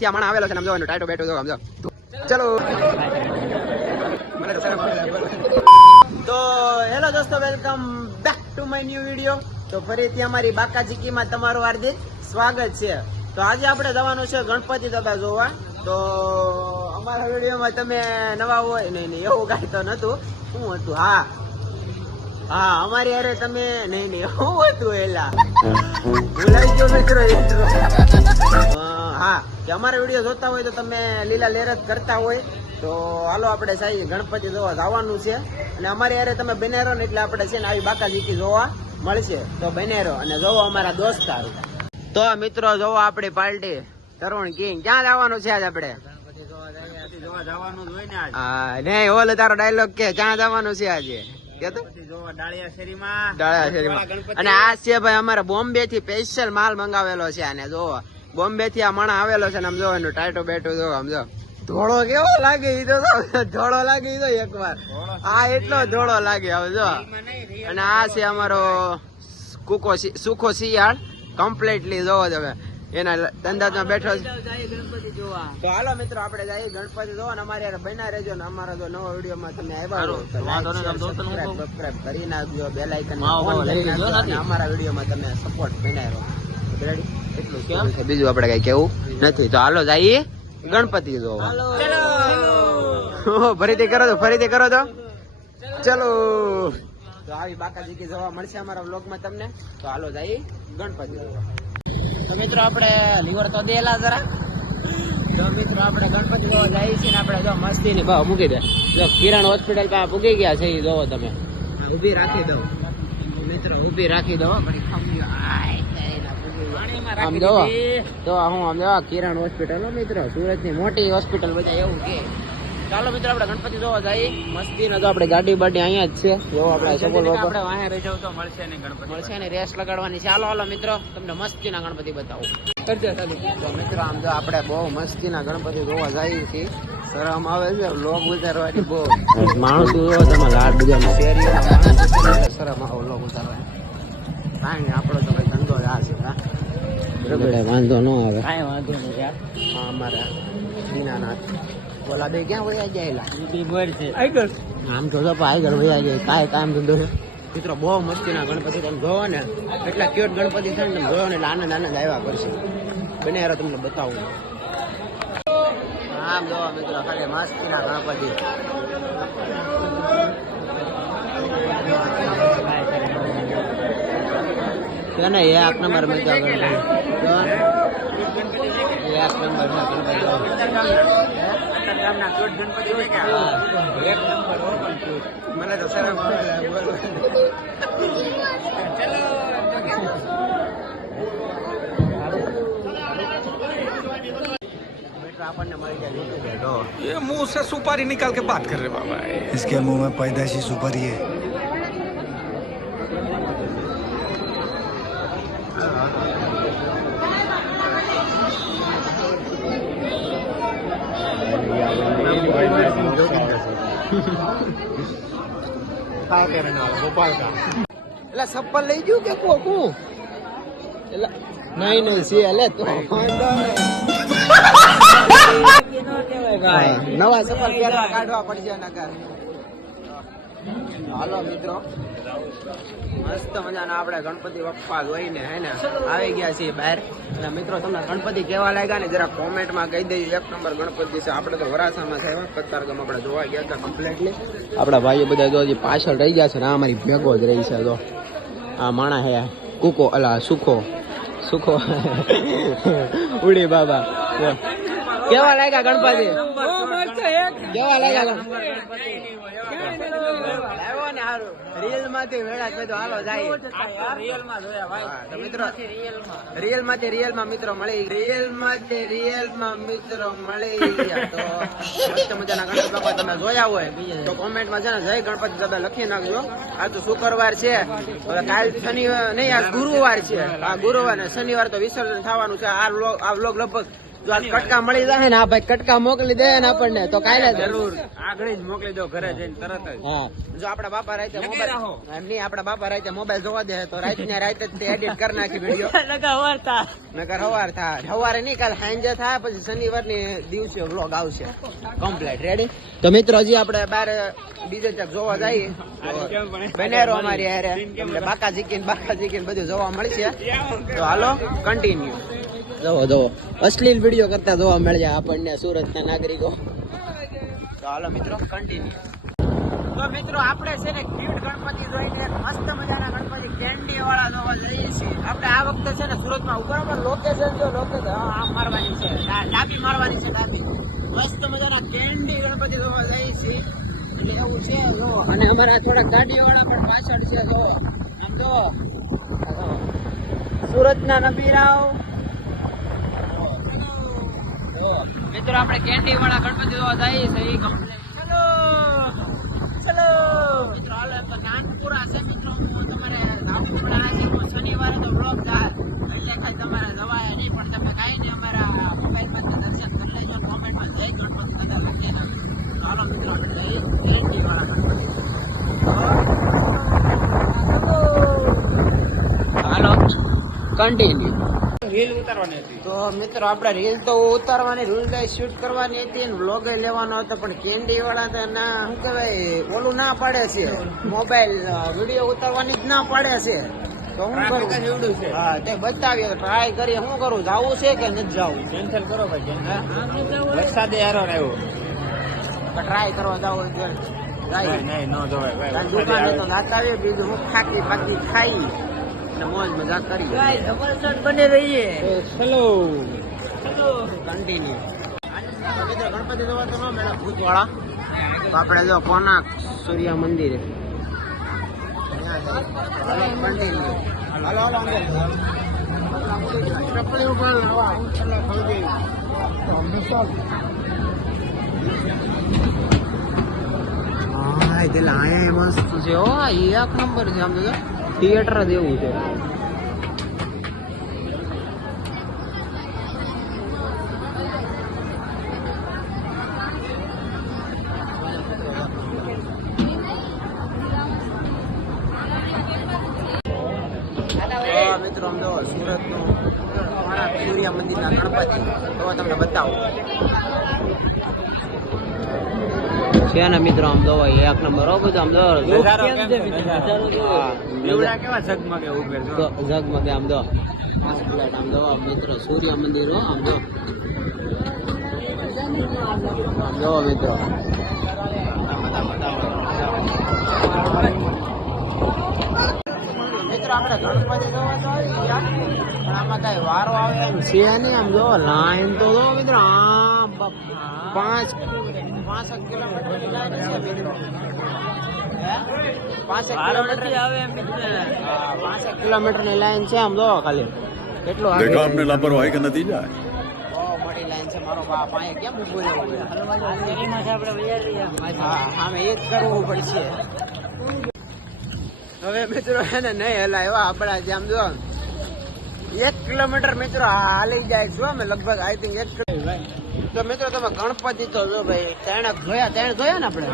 ત્યાં માણા આવેલો છે ને આમ જોવાનું ટાઈટો બેઠો જો આમ જો ચલો મને તો શરમ આવે. તો હેલો દોસ્તો, welcome back to my new video. તો ફરીથી અમારી બાકાજીકીમાં તમારું હાર્દિક સ્વાગત છે. તો આજે આપણે જવાનું છે ગણપતિ દાદા જોવા. તો અમારા વિડીયોમાં તમે નવા હોય નહીં એવું કાંઈ તો નતું. શું હતું? હા અમારી અરે તમે નહીં એવું હતું એલા ભૂલાઈ ગયો મિત્રો. હા કે અમારા વિડીયો જોતા હોય તો તમે લીલા લેરત કરતા હોય તો હાલો આપણે સાઈ ગણપતિ જોવા જવાનું છે. અને અમારી યારે તમે બનેરો ને એટલે આપણે છે ને આવી બાકાજીકી જોવા મળશે. તો બનેરો અને જોવો અમારા દોસ્તાર. તો મિત્રો જોવો આપણી પાર્ટી તરુણ કિંગ. ક્યાં જવાનું છે આજ આપણે? હા નહીં ઓલો તારો ડાયલોગ કે ક્યાં જવાનું છે આજે? ડાળિયા શેરીમાં. અને આ છે ભાઈ અમારે બોમ્બે થી સ્પેશિયલ માલ મંગાવેલો છે. અને જોવો બોમ્બે થી આ માણા આવેલો છે ને આમ જો એનું ટાઈટો બેઠો જો આમ જો ધોળો કેવો લાગે ઈ તો ધોળો લાગે ઈ તો એકવાર આ એટલો ધોળો લાગે હવે જો. અને આ છે અમારો સુખો શિયાળ કમ્પ્લીટલી જોવો તમે એના ધંધામાં બેઠો છે. તો હાલો મિત્રો આપણે જઈએ ગણપતિ જોવા ને અમારે યાર બન્યા રહેજો ને અમારા જો નવા વિડીયોમાં તમે આવ્યા સબસ્ક્રાઇબ કરી નાખજો, બેલ આઇકન અમારા વિડીયોમાં તમે સપોર્ટ બન્યા રહો. રેડી? એટલું કેવું છે, બીજું આપણે કઈ કેવું નથી. તો હાલો જઈએ ગણપતિ જોવા. ફરીથી કરો તો ચલો. તો આવી બાકાજીકી જોવા મળશે અમારા વ્લોગમાં તમને. તો હાલો જઈએ ગણપતિ જોવા. તો મિત્રો આપણે લીવર તો દેલા જરા. તો મિત્રો આપણે ગણપતિ જોવા જઈએ છીએ ને આપણે જો મસ્તી ની ભાવ મૂકી દે. જો કિરણ હોસ્પિટલ પાસે પૂગી ગયા છે એ જોવો તમે. ઊભી રાખી દઉં મિત્રો, ઊભી રાખી દો. આમ જો તો હું આમ જો કિરણ હોસ્પિટલ મિત્રો, સુરત ની મોટી હોસ્પિટલ બધા એવું કે. ચાલો મિત્રો આપણે ગણપતિ જોવા જઈએ. મસ્તી ને તો આપણે ગાડી બાડી અહીંયા જ છે. જો આપણે સપોલ આપણે વાહે રહી જાવ તો મળશે ને ગણપતિ મળશે ને રેસ લગાડવાની છે. હાલો મિત્રો તમને મસ્તી ના ગણપતિ બતાવું. તો મિત્રો આમ જો આપણે બહુ મસ્તી ના ગણપતિ જોવા જઈએ છીએ. શરમ આવે છે લોગ ઉતારવાની બહુ. માણસ તમે લાડ બીજા શેરીઓમાં શરમ આવો લોગ ઉતારવાની. કાંઈ આપણો તો ભાઈ ધંધો આ છે. વાંધો ન આવે, કાંઈ વાંધો નહીં યાર. અમારા દીનાનાથ બોલા બે ક્યાં વયા જાયેલા છે આમ તો આગળ વયા જાય કાંઈ કામ ધંધો છે. મિત્રો બહુ મસ્તીના ગણપતિ તમે જોવો ને એટલા ક્યુટ ગણપતિ છે ને તમે જોવો ને એટલે આનંદ આવ્યા કરશે. બને યાર તમને બતાવું. આમ જોવો મિત્રો ખાલી મસ્તીના ગણપતિ. ને એક નંબર મિત્રો એક નંબર મને તો શરમ ये मुंह से सुपारी निकाल के बात कर रहे बाबा. इसके मुंह में पैदाइशी सुपारी है. એટલે સપ્પલ લઈ ગયું કે કોકું નહીં સી એટલે તો નવા સપ્પલ પહેલા કાઢવા પડશે. હાલો મિત્રો મસ્ત મજાના આપણે ગણપતિ બપ્પા જોઈને હે ને આવી ગયા છીએ બહાર. અને મિત્રો તમને ગણપતિ કેવા લાગ્યા ને જરા કોમેન્ટમાં કહી દઈએ. એક નંબર ગણપતિ છે. આપણે તો વરાસામાં છે કતારગામ આપણે જોવા ગયા હતા કમ્પ્લીટલી. આપણા ભાઈઓ બધા જો હજી પાછળ રહી ગયા છે ને આ અમારી ભેગો જ રહી છે. જો આ માણા હે કુકો અલા સુખો ઉડી બાબા. કેવા લાગ્યા ગણપતિ? કેવા લાગ્યા? રિયલ માંથી વેળા કીધો હાલો જાય. રિયલ માં મિત્રો મળી ગયા. તો મસ્ત મજાના ગણપતિ બાપા તમે જોયા હોય તો કોમેન્ટમાં છે ને જય ગણપતિ દાદા લખી નાખજો. આ તો શુક્રવાર છે, હવે કાલ શનિવાર નહીં, આ ગુરુવાર છે. આ ગુરુવાર ને શનિવાર તો વિસર્જન થવાનું છે. આ વ્લોગ લગભગ જો આ કટકા મળી જાય ને, આ ભાઈ કટકા મોકલી દે ને આપણને તો કાલે જરૂર આગળ જ મોકલી દો ઘરે જઈને તરત જ. હા, જો આપડા બાપા રાતે મોબાઈલ નહીં, આપડા બાપા રાતે મોબાઈલ જોવા દે તો રાત ને રાતે જ એડિટ કરી નાખી વિડીયો. નકર હવાર થાય, હવારે નહીં કાલ સાંજે થાય, પછી શનિવાર ની દિવસે વ્લોગ આવશે કમ્પ્લીટ. રેડી? તો મિત્રો હજી આપણે બાર બીજે ક્યાંક જોવા જઈએ બનેરો અમારી હારે તમને બાકા જીકીને બધું જોવા મળશે. તો હાલો કન્ટિન્યુ જોવો અશ્લીલ વિડીયો કરતા જોવા મળ્યા આપણને સુરતના નાગરિકો. તો હાલો મિત્રો કન્ટિન્યુ. તો મિત્રો આપણે છે ને ક્યુટ ગણપતિ જોઈને મસ્ત મજાના ગણપતિ કેન્ડી વાળા જોવા જઈએ છીએ. આપણે આ વખતે છે ને સુરતમાં ઉપર લોકેશન જો લોકેશન આમ મારવાની છે, ડાબી મારવાની છે, ડાબી મસ્ત મજાના કેન્ડી ગણપતિ જોવા જઈએ છીએ. એટલે એવું છે જો, અને અમારા થોડા ગાડીઓ વાળા પણ પાછળ છે જો, આમ જો સુરતના નબીરાવ. મિત્રો આપણે કેન્ડી વાળા ગણપતિ જોવા જઈએ છીએ. એ કંપની ચલો મિત્રો હાલો. એમ તો નાનપુરા છે મિત્રો, તમારે નાનપુરા છે શનિવારે તો બ્લોગ થાય એટલે ખાલી તમારે જવાય નહીં, પણ તમે કાંઈ નહીં અમારા મોબાઈલમાંથી દર્શન કરી લેજો. કોમેન્ટમાં જય ગણપતિ બધા લખી દો. હાલો મિત્રો આપણે જઈએ કેન્ડી વાળા ગણપતિ. હાલો કન્ટિન્યુ. રીલ ઉતારવાની હતી તો મિત્રો આપણે રીલ તો ઉતારવાની, રીલ શૂટ કરવાની હતી, વ્લોગ લેવાનો હતો, પણ કેન્ડી વાળા તો ના શું કહેવાય ઓલું ના પાડે છે, મોબાઈલ વિડીયો ઉતારવાની જ ના પાડે છે. તો હું કરું? હા તે બતાવીએ, ટ્રાય કરીએ. શું કરું, જવું છે કે નથી જવું? કેન્સલ કરો ભાઈ. વરસાદે યારો આવ્યો. ટ્રાય કરવા જવું છે નહીં નો જોવાય દુકાને તો જાતા આવીએ, બીજું હું ખાકી બાકી ખાઈ ને મોજ મજાક કરી બને રહીએ. Hello continue. મિત્રો ગણપતિ જોવા તો ન મેળા ભૂત વાળા, તો આપણે જો કોના સૂર્ય મંદિર કન્ટિન્યુ. હાલો હાલો ચપ્પલી ઉપર અહીંયા મસ્ત છે. ઓ એક નંબર છે. આમ તો થિયેટર જ એવું છે. મિત્રો આમ જો સુરત નું સૂર્ય મંદિર ના ગણપતિ તો તમને બતાવો છે ને મિત્રો. આમ જોવો એક નંબર. હો બધું આમ જો કેવા ઝગમગે ઉભે ઝગમગે આમ જો આમ જો મિત્રો સૂર્ય મંદિર. હો આમ જો મિત્રો આપણે ગણપતિ જોવા તો આવી ગયા, પણ આમાં કઈ વારો આવે એમ છે નહીં. આમ જો લાઈન તો જો મિત્રો, આમ 5 કિલોમીટર ની લાઈન છે મિત્રો. 5 કિલોમીટર ની લાઈન છે. આમ જો ખાલી કેટલું देखा आपने लापरवाही का नतीजा है. મોટી લાઈન છે. મારો બાપ અહીંયા કેમ ઉભો રહેવું? હા સામે એ જ કરવું પડશે. હવે મિત્રો એને નહીં હલાવ્યા આપણા જેમ જો 1 કિલોમીટર મિત્રો હાલી જાય છે અમે લગભગ. I think 1 kilometre. તો મિત્રો તમે ગણપતિ તો જો ભાઈ ત્રણ જોયા ને આપણે?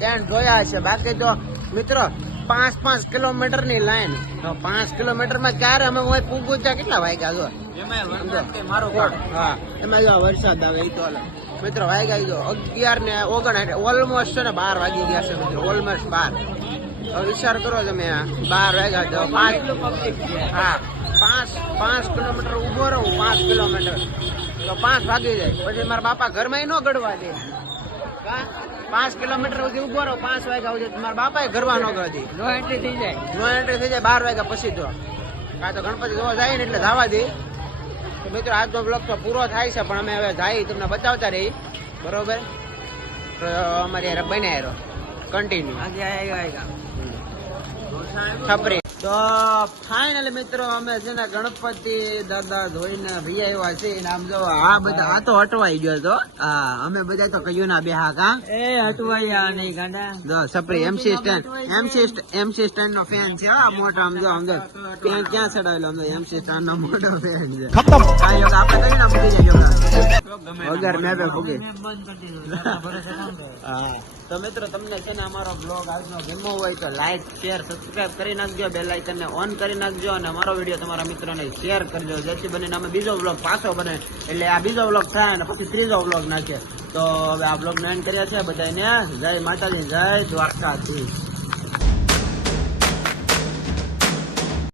ત્રણ જોયા છે. બાકી તો મિત્રો 5 કિલોમીટર ની લાઈન, તો 5 કિલોમીટર માં ક્યારે અમે પૂગું ત્યાં કેટલા વાગ્યા જો મારું હા એમાં જો વરસાદ આવે એ તો મિત્રો વાગ્યા જો 11:59 ઓલમોસ્ટ છે ને 12 વાગી ગયા છે મિત્રો. ઓલમોસ્ટ 12. હવે વિચાર કરો તમે 12 વાગ્યા તો 5 હા 5 કિલોમીટર ઉભો રહું. 5 કિલોમીટર તો 5 વાગી જાય. પછી મારા બાપા ઘરમાં ન ગળવા દે. 5 કિલોમીટર સુધી ઉભો રહો, 5 વાગ્યા સુધી મારા બાપા ઘરમાં ન ગળી. નો એન્ટ્રી થઈ જાય 12 વાગ્યા પછી. તો કાં તો ગણપતિ જોવા જાય ને એટલે જવા દે. તો મિત્રો આજનો બ્લોગ તો પૂરો થાય છે, પણ અમે હવે જાય તમને બતાવતા રહી. બરોબર? તો અમારી યાર બનાવ્યો કન્ટિન્યુ છપરી. તો ફાઇનલી મિત્રો અમે છે ને ગણપતિ દાદા ધોઈને ભૈયા એવા છે ને આમ જો આ બધા આ તો હટવાઈ ગયો તો હા અમે બધા તો કયું ના બે હા કા એ હટવાયા નહીં ગાંડા. જો સપરી એમસી સ્ટેન્ડ નો ફેન છે આ મોટો આમ જો ક્યાં ક્યાં ચડાવેલો આમ એમસી સ્ટેન્ડ નો મોટો ફેન છે ખતમ આ યોગ આપણે કઈ ના પૂરી જાય વગર મેપે પૂરી હા તો મિત્રો તમને છે ને અમારો બ્લોગ આજનો ગમ્યો હોય તો લાઈક શેર સબસ્ક્રાઇબ કરી નાખજો, બેલ આઇકનને ઓન કરી નાખજો અને અમારો વિડીયો તમારા મિત્રોને શેર કરજો જેથી બનીને અમે બીજો બ્લોગ પાછો બને એટલે આ બીજો બ્લોગ થાય અને પછી ત્રીજો બ્લોગ નાખે. તો હવે આ બ્લોગ એન્ડ કર્યા છે બધાને જય માતાજી જય દ્વારકાધીશ.